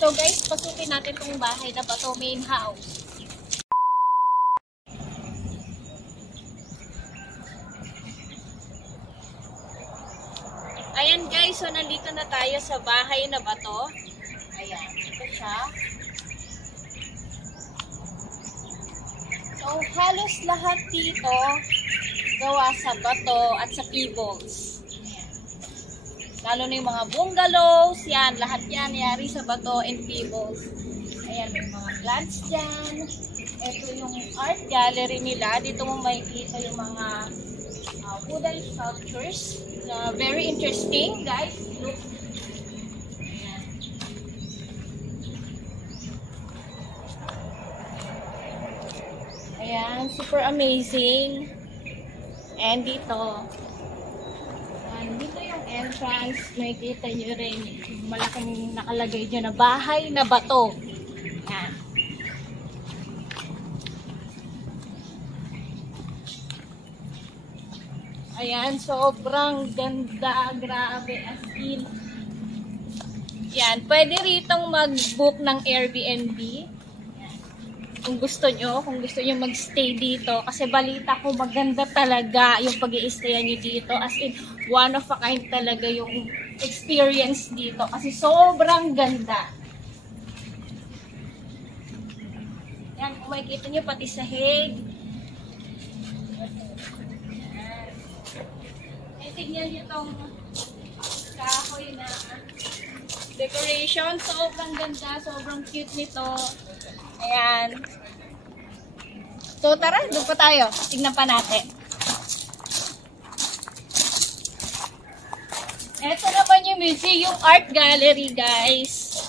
So guys, pasukin natin itong bahay na to, main house. Ayan guys, so nandito na tayo sa bahay na to. Ayan, ito siya. So halos lahat dito gawa sa bato at sa pebbles. Lalo na yung mga bungalows, yan, lahat yan yari sa bato and pebbles. Ayan, may mga plants dyan. Ito yung art gallery nila. Dito mo makikita yung mga wooden sculptures. Very interesting, guys. Look. Ayan. Ayan, super amazing. And dito, dito yung entrance, makikita nyo rin yung malaking nakalagay dyan na bahay na bato. Yan. Ayan, sobrang ganda, grabe, as in. Yan, pwede ritong mag-book ng Airbnb. Kung gusto nyo mag-stay dito, kasi balita ko maganda talaga yung pag-i-stayan nyo dito, as in one of a kind talaga yung experience dito kasi sobrang ganda. Yan, kung makikita nyo pati sahig. Tignan nyo itong kahoy na decoration, sobrang ganda, sobrang cute nito. Ayan. So, tara, doon pa tayo. Tignan pa natin. Ito naman yung museum art gallery, guys.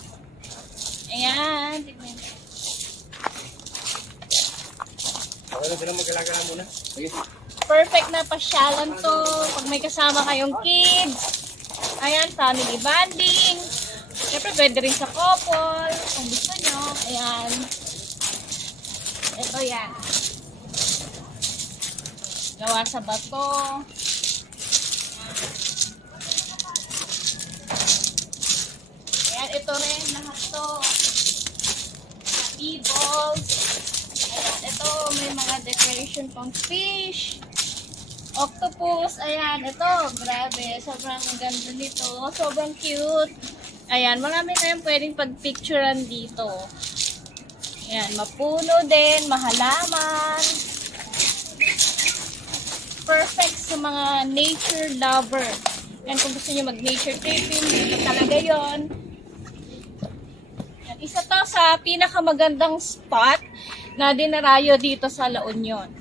Ayan. Tignan nyo. Perfect na pasyalan to. Pag may kasama kayong kids. Ayan, family bonding. Siyempre, pwede rin sa couple. Kung gusto nyo. Ayan. Ito yan. Gawa sa bato. Ayan, ito rin. Lahat to. Pebbles. Ayan, ito. May mga decoration pang fish. Octopus. Ayan, ito. Grabe. Sobrang ganda nito. Sobrang cute. Ayan, marami kayong pwedeng pagpicturean dito. Ayan, mapuno din, mahalaman. Perfect sa mga nature lover. Ayan, kung gusto nyo mag-nature tripping, dito talaga yon. Ayan, isa to sa pinakamagandang spot na dinarayo dito sa La Union.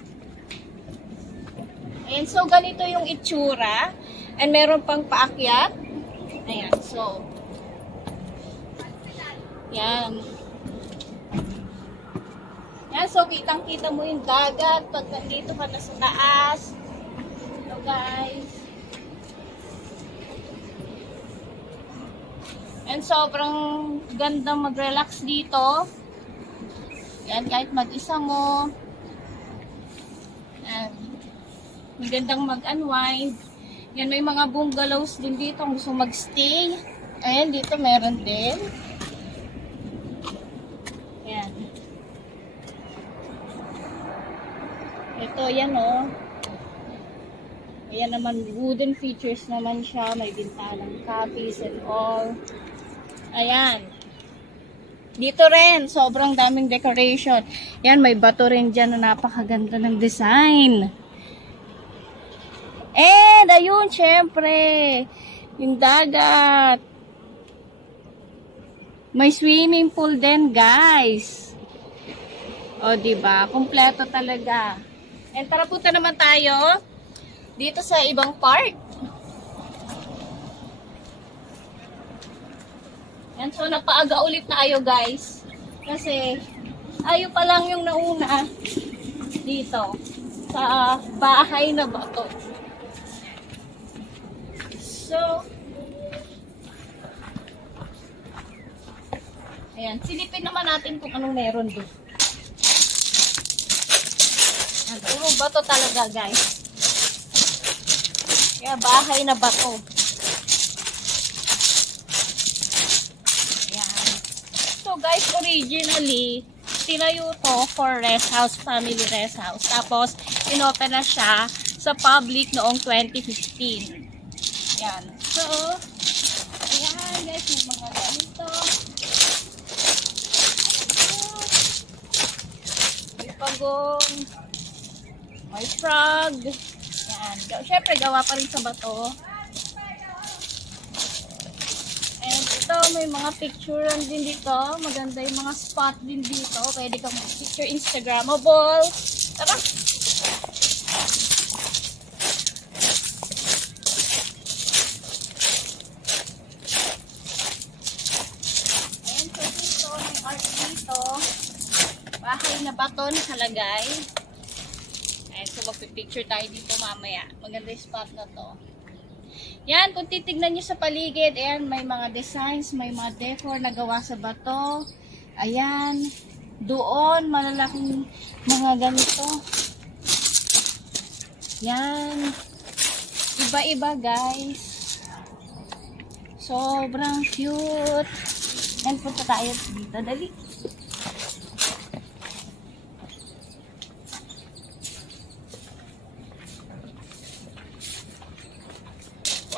Ayan, so ganito yung itsura. And meron pang paakyat. Ayan, so yan. Yan, so kitang-kita mo yung dagat pag nandito ka na sa taas. So guys. And sobrang ganda mag-relax dito. Yan, kahit mag-isa mo. Yan. Magandang mag-unwind. Yan, may mga bungalows din dito kung gusto mag-stay. Ayan, dito meron din. Yan. Ito, yan o. Ayan naman, wooden features naman siya. May bintanang copies and all. Ayan. Dito rin, sobrang daming decoration. Yan, may bato rin dyan na napakaganda ng design. And, ayun, syempre, yung dagat. May swimming pool din, guys. O, diba? Kompleto talaga. And tara, punta naman tayo dito sa ibang part. And so, napaaga ulit na ayo, guys. Kasi, ayo pa lang yung nauna dito sa bahay na bato. So, ayan, silipin naman natin kung anong meron doon. Ayan, puro bato talaga, guys. Kaya bahay na bato. Ayan. guys, originally, tinayo to for rest house, family rest house. Tapos, inopen na siya sa public noong 2015. Yan. So, ayan guys, may mga ganito. May pagong, may frog. Yan. Siyempre, gawa pa rin sa bato. And ito, may mga picturean din dito. Maganda yung mga spot din dito. Pwede kang mag-picture Instagrammable. Tara! Ayan, so dito, may art dito. Bahay na bato nakalagay. Ayan, so magpipicture tayo dito mamaya. Maganda yung spot na to. Yan, kung titignan nyo sa paligid, ayan, may mga designs, may mga decor na gawa sa bato. Ayan, doon, malalaking mga ganito. Yan, iba-iba guys. Sobrang cute. Yan, punta tayo dito, dali.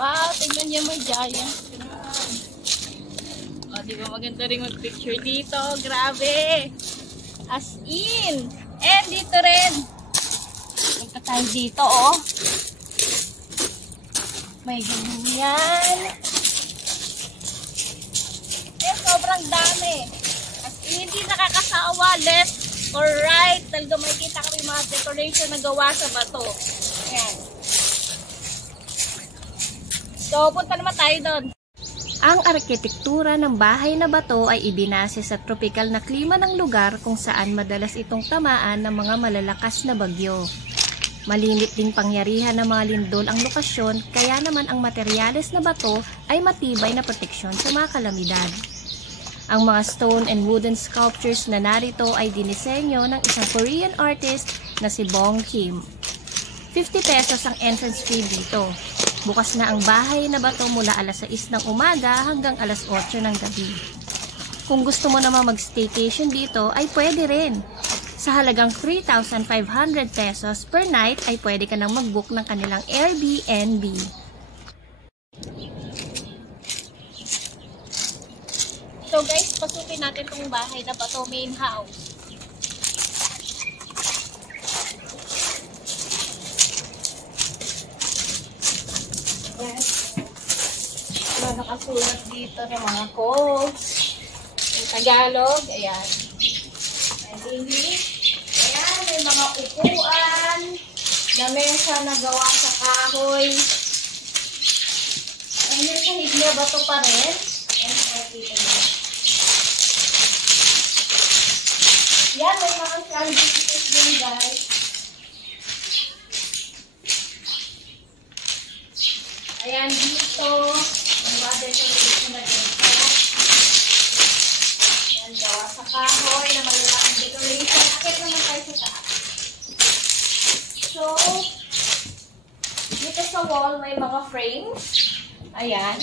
Wow, tingnan niyo may giant. O, diba maganda rin mag-picture dito. Grabe. As in. And dito rin. Punta tayo dito, oh. May ganyan. Eh, sobrang dami. As in, hindi nakakasawa. Left or right. Talaga makikita kami mga decoration na gawa sa bato. Ayan. So, punta naman tayo doon. Ang arkitektura ng bahay na bato ay ibinase sa tropikal na klima ng lugar kung saan madalas itong tamaan ng mga malalakas na bagyo. Malimit ding pangyarihan ng mga lindol ang lokasyon, kaya naman ang materyales na bato ay matibay na proteksyon sa mga kalamidad. Ang mga stone and wooden sculptures na narito ay dinisenyo ng isang Korean artist na si Bong Kim. 50 pesos ang entrance fee dito. Bukas na ang bahay na bato mula alas 6 ng umaga hanggang alas 8 ng gabi. Kung gusto mo naman mag-staycation dito ay pwede rin. Sa halagang 3,500 pesos per night ay pwede ka nang mag-book ng kanilang Airbnb. So guys, pasukin natin itong bahay na bato, main house. Nakasulat dito ng mga quotes. Yung Tagalog, ayan. And English, ayan, may mga upuan na mesa na gawa sa kahoy. And yung sahig niya, bato pa rin. Ayan, nakikita niyo. Yan, may mga sandwiches din, guys. Ayan, dito. Decoration na dito. Ayan, gawa sa kahoy na malalaking decoration. Akit naman tayo sa taas. So, dito sa wall may mga frames. Ayan.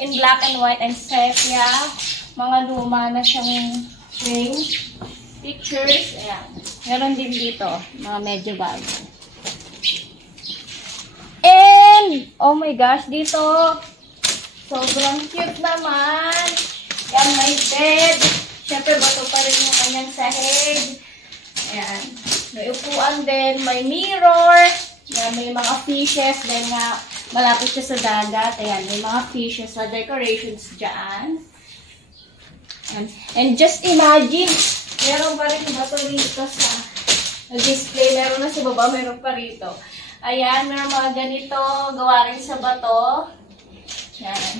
In black and white and sepia. Mga luma na siyang frames. Pictures. Ayan. Meron din dito. Mga medyo bago. Oh my gosh, dito, sobrang cute naman. Yan, may bed. Siyempre, bato pa rin yung kanyang sahig. Ayan. May upuan din. May mirror. Yan, may mga fishes. Then, malapit siya sa dagat. Ayan, may mga fishes sa decorations dyan. And just imagine, meron pa rin bato rito sa display. Meron na sa baba, meron pa rito. Ayan, meron mga ganito, gawa rin sa bato. Ayan.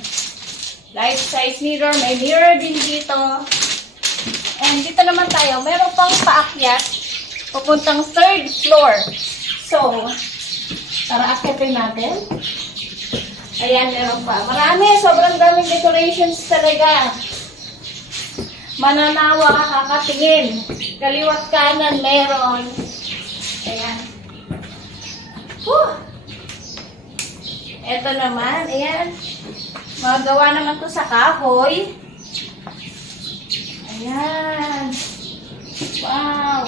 Life-size mirror, may mirror din dito. And dito naman tayo, meron pang paakyat, papuntang 3rd floor. So, tara akyatin natin. Ayan, meron pa. Marami, sobrang daming decorations talaga. Mananawa, kakatingin. Kaliwat kanan, meron. Ayan. Ito naman, ayan. Magawa naman to sa kahoy. Ayan. Wow.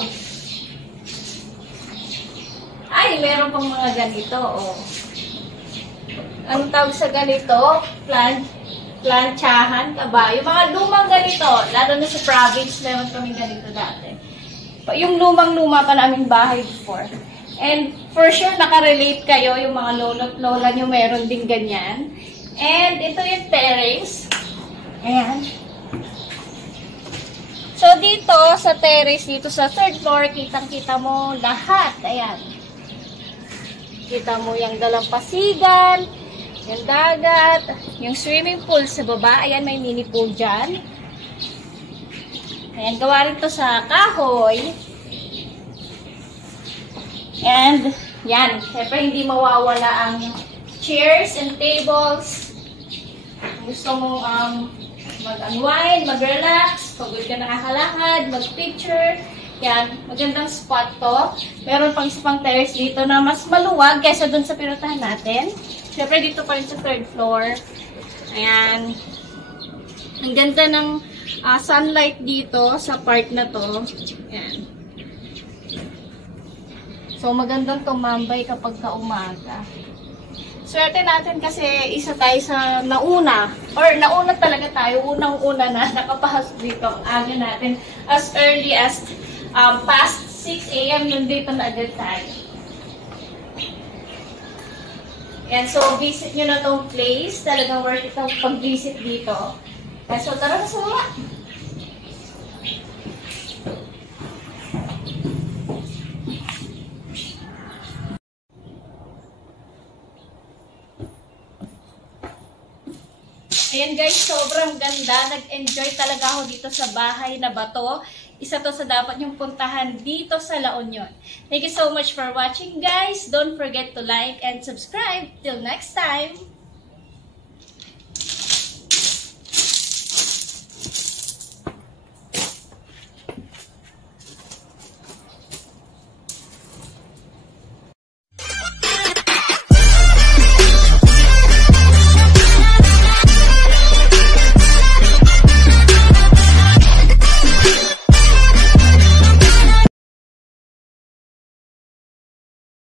Ay, meron pang mga ganito, oh. Anong tawag sa ganito? Plantsahan, kabayo. Mga lumang ganito, lalo na sa province, meron kami ganito dati. Yung lumang-luma pa naming bahay before. And for sure, nakarelate kayo, yung mga lolo't-lola nyo, meron din ganyan. And ito yung terrace. Ayan. So, dito sa terrace, dito sa third floor, kitang-kita mo lahat. Ayan. Kita mo yung dalampasigan, yung dagat, yung swimming pool sa baba. Ayan, may mini pool dyan. Ayan, gawa rin to sa kahoy. And, yan. Siyempre, hindi mawawala ang chairs and tables. Gusto mong mag-unwind, mag-relax, pagod ka nakakalakad, mag-picture. Yan, magandang spot to. Meron pang isang terrace dito na mas maluwag kaysa dun sa pinuntahan natin. Siyempre, dito pa rin sa third floor. Ayan. Ang ganda ng sunlight dito sa part na to. Ayan. So, magandang tumambay kapag umaga. Swerte natin kasi isa tayo sa nauna. Or nauna talaga tayo. Unang-una na nakapasok dito ang aga natin. As early as past 6 a.m. nandito na agad tayo. Yan, so visit nyo na tong place. Talagang worth it ang pag-visit dito. So, tara na sa baba. Ayan guys, sobrang ganda. Nag-enjoy talaga ako dito sa bahay na bato. Isa to sa dapat yung puntahan dito sa La Union. Thank you so much for watching guys. Don't forget to like and subscribe. Till next time!